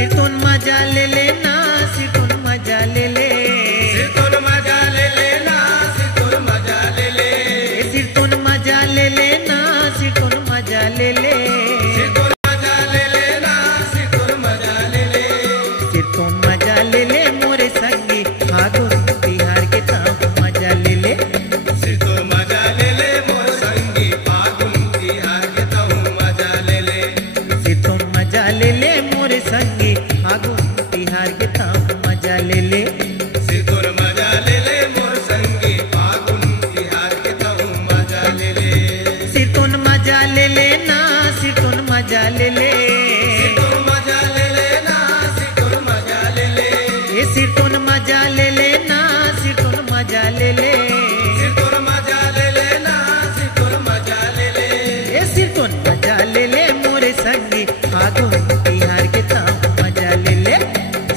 सिरतोन मजा ले लेना, सिरतोन मजा ले ले, सिरतोन मजा ले लेना, सिरतोन मजा ले ले, सिरतोन मजा ले लेना, सिरतोन मजा ले ले, सिरतोन मजा ले लेना, सिरतोन मजा ले ले, सिरतोन मजा ले ले मोरे संगी फागुन तिहार के ताम मजा ले ले, सिरतोन मजा ले ले मोर संगी फागुन तिहार के ताम मजा ले ले, सिरतोन मजा ले ले मोरे संगी फागुन तिहार के ताम मजा ले ले, सिरतोन मजा ले ले मोर संगी फागुन तिहार के ताम मजा ले ले, सिरतोन मजा ले लेना, सिरतोन मजा ले ले, सिरतोन मजा ले लेना, सिरतोन मजा ले ले, ये सिरतोन मजा ले लेना, सिरतोन मजा ले ले, सिरतोन मजा ले लेना, सिरतोन मजा ले ले, ये सिरतोन मजा ले ले मोरे संगी फागुन तिहार के ताम मजा ले ले,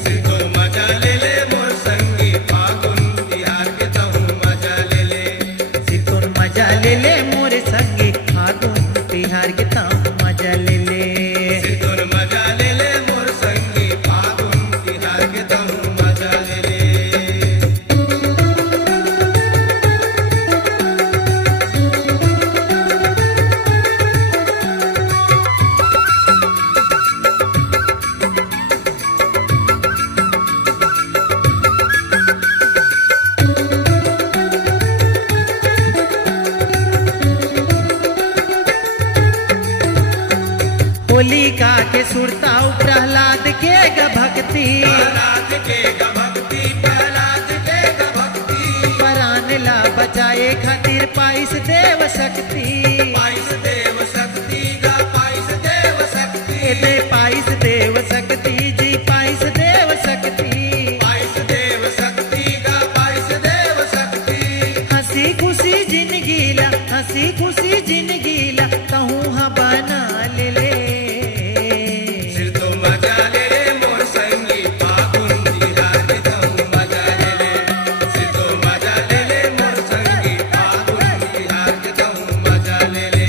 सिरतोन मजा ले ले मोर संगी फागुन तिहार के ताम मजा ले ले, सिरतोन मजा ले ले मोरे संगी फागुन तिहार के ताम मजा ले ले, सिरतोन मजा ले ले मोर संगी फागुन तिहार के ताम मजा ले ले। होलिका के सुरताऊ प्रहलाद के ग भक्ति, प्रहलाद के ग भक्ति, प्रहलाद के ग भक्ति, परान ला बचाए खातिर पाइस देव शक्ति, पाइस देव शक्ति गा पाइस देव शक्ति, दे पाइस देव शक्ति जी पाइस देव शक्ति, पाइस देव शक्ति गा पाइस देव शक्ति, हंसी खुशी जिंदगी ला, हंसी खुशी जिंदगी ला कहूँ हाँ बना ले ले, सिरतोन मजा ले ले मोर संगी फागुन तिहार के ताम मजा ले ले, सिरतोन मजा ले ले मोर संगी फागुन तिहार के ताम मजा ले ले।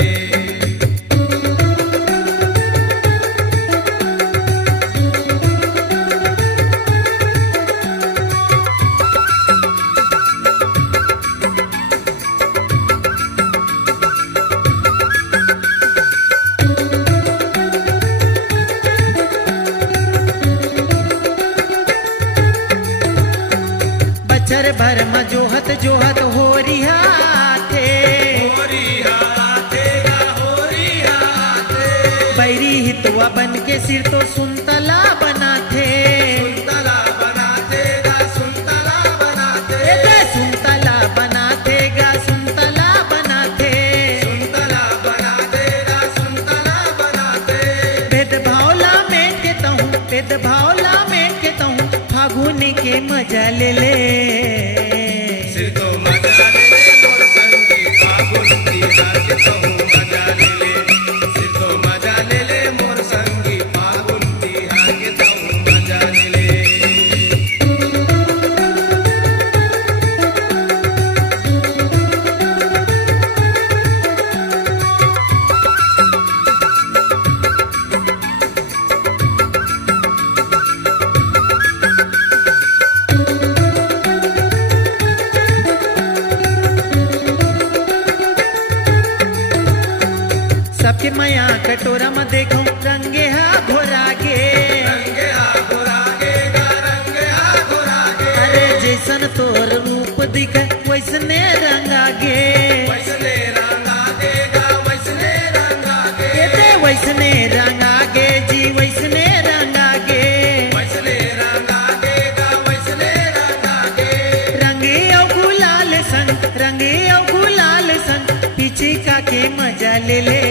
बचर भर में जोहत जोहत हो रिहा थे, होरी हाथे गा होरी हाथे, बैरी हितवा बन के सिर तो सुनतला बना थे, सुनतला बनाते गा सुनतला बनाते, दे सुनतला बना थे गा सुनतला बना थे, सुनतला बनाते गा सुनतला बनाते, भेदभाव ला मेट के तहूँ, भेदभाव ला मेट के तहूँ फागुन के मजा ले ले, सिरतोन मजा ले ले मोर संगी फागुन तिहार के ताम मजा ले ले, सिरतोन मजा ले ले मोर संगी फागुन तिहार के ताम मजा ले ले। सबके माया कटोरा में देखो रंगे हा घोरागे, रंगे हा घोरागे गा रंगे हा घोरागे, अरे जैसन तोर रूप दिखे वैसने रंगागे, वैसने रंगागे गा वैसने रंगागे, दे वैसने रंगागे जी वैसने रंगागे, वैसने रंगागे गा वैसने रंगागे, रंगे औ गुलाल संग, रंगे औ गुलाल संग पीछे का के मजा ले ले,